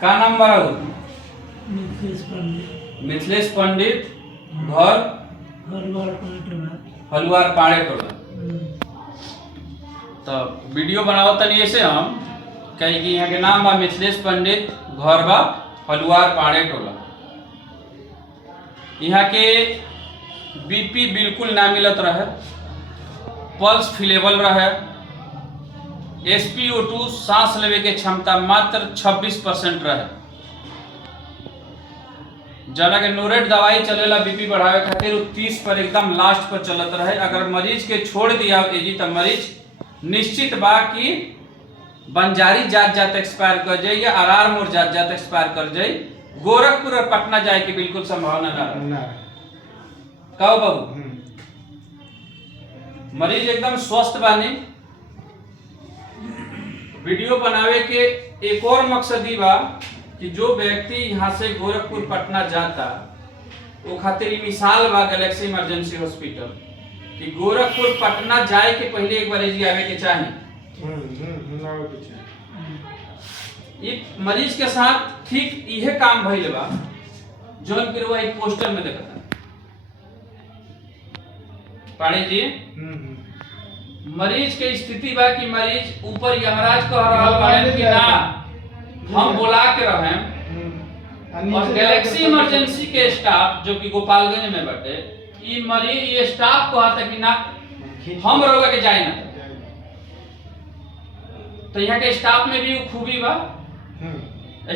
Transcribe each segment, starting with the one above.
का नाम बड़ा हो? मिथिलेश पंडित। मिथिलेश पंडित, घर हलुआर पाड़े टोला। तो वीडियो बनाओ तनी ऐसे हम कहीं कि यहाँ के नाम बा मिथिलेश पंडित, घर बा हलुआर पाड़े टोला। यहाँ के बीपी बिल्कुल ना मिलत रहे, पल्स फिलेबल रहे, SpO2 सांस लेवे के क्षमता मात्र 26% रहे। जना के नोरेट दवाई चलेला बीपी बढ़ावे खातिर 30 पर एकदम लास्ट पर चलत रहे। अगर मरीज के छोड़ दिया एजी तो मरीज निश्चित बा कि बंजारी जात एक्सपायर कर जाए या आरआर मोड़ जात एक्सपायर कर जाए। गोरखपुर और पटना जाए की बिल्कुल संभावना ना रहे। कहो बाबू, मरीज एकदम स्वस्थ बानी। वीडियो बनावे के एक और मकसद ही बा कि जो व्यक्ति यहाँ से गोरखपुर पटना जाता वो खातिर मिसाल बा गैलेक्सी इमरजेंसी हॉस्पिटल कि गोरखपुर पटना जाए के पहले एक बार आवे के चाहिए। ये मरीज के साथ ठीक यह काम भइल बा जौन कि वो एक पोस्टर में देखता पाड़े जी। मरीज के स्थिति बा कि मरीज ऊपर यमराज कह रहल बाड़े कि ना हम बुला के रहें। और गैलेक्सी इमरजेंसी के स्टाफ जो कि गोपालगंज में बटे ये स्टाफ कहता कि ना हम रोग के जाए ना। तो यहाँ के स्टाफ में भी खूबी बा।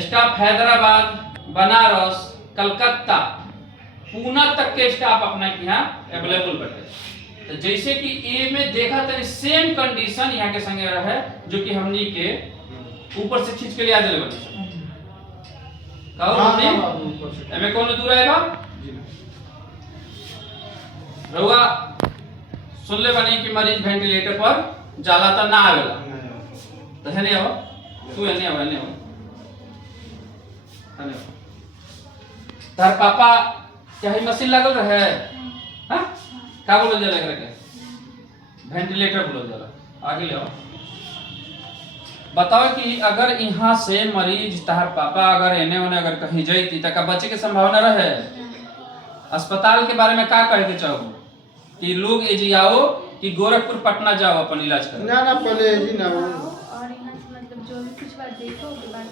स्टाफ हैदराबाद, बनारस, कलकत्ता, पूना तक के स्टाफ अपना यहाँ अवेलेबल बटे। तो जैसे कि ए में देखा था सेम कंडीशन यहाँ के संगे रहे जो कि हमनी के ऊपर से खींच के ले आ जले बनी। कहो हमनी एमे कौन दूर आएगा रउआ सुन ले बनी कि मरीज वेंटिलेटर पर जाला त ना आवेला। तो है नहीं आओ तू है नहीं आओ तार पापा क्या ही मशीन लगल रहे हां का बोल जाला एकरा के वेंटिलेटर बोल जाला। आगे ले आओ बताओ कि अगर यहाँ से मरीज तार पापा अगर एने ओने अगर कहीं जाती त का बचे के संभावना रहे। अस्पताल के बारे में का कहे के चाहो कि लोग एजी आओ कि गोरखपुर पटना जाओ अपन इलाज कर ना पहले एजी ना हो और यहाँ से मतलब जो भी कुछ बार देखो के बाद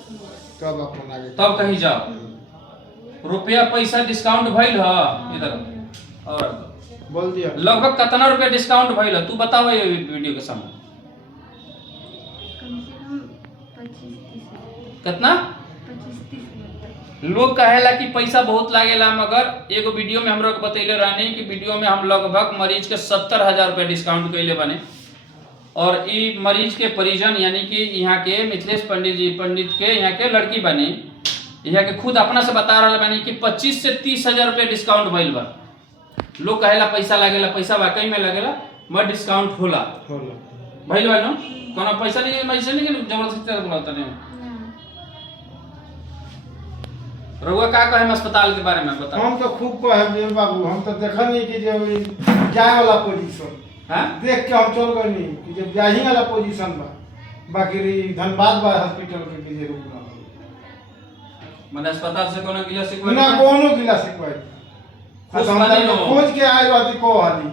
तब अपन आगे तब कहीं जाओ। रुपया पैसा डिस्काउंट भइल ह इधर और बोल दिया लगभग कितना रुपया डिस्काउंट भइल ह तू बताओ ये वीडियो के सामने कम से कम 25-30 कितना 25-30 लोग कहेला कि पैसा बहुत लागेला मगर एगो वीडियो में हमरा को बतैले रहने कि वीडियो में हम लगभग मरीज के 70,000 रुपया डिस्काउंट कैले बने। और ई मरीज के परिजन यानी कि यहाँ के मिथिलेश पंडित जी पंडित के यहाँ के लड़की बनी यहाँ के खुद अपना से बता रहा बनी कि 25 से 30,000 रुपया डिस्काउंट भइल बा। लोग कहेला पैसा लागेला, पैसा वाकई में लागेला मगर डिस्काउंट होला भइल बा। कोनो पैसा नहीं जबरदस्ती बोलता नहीं। रउआ का कहे अस्पताल के बारे में बताओ। हम तो खूब कहे बाबू, हम तो देखनी कि जब जाए वाला पोजीशन हां देख के हम चल गनी कि जब जाही वाला पोजीशन बा बाकी धनबाद बा हॉस्पिटल के कि जे रुक ना माने अस्पताल से कोनो गिला शिकायत ना कोनो गिला शिकायत खोज के आए रहती को हाली।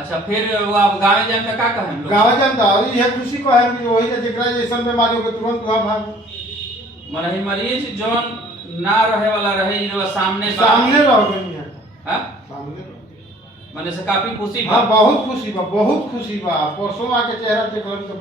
अच्छा फिर आप गांव जाए में का कहें लोग गाँव जाम तो ये खुशी को है कि वही जेकरा जैसन बीमारी के तुरंत वहां भाग माने मरीज जोन ना रहे वाला रहे जो सामने रह गई है। हां सामने माने से काफी खुशी हां बहुत खुशी बा परसों आके चेहरा देखलन तो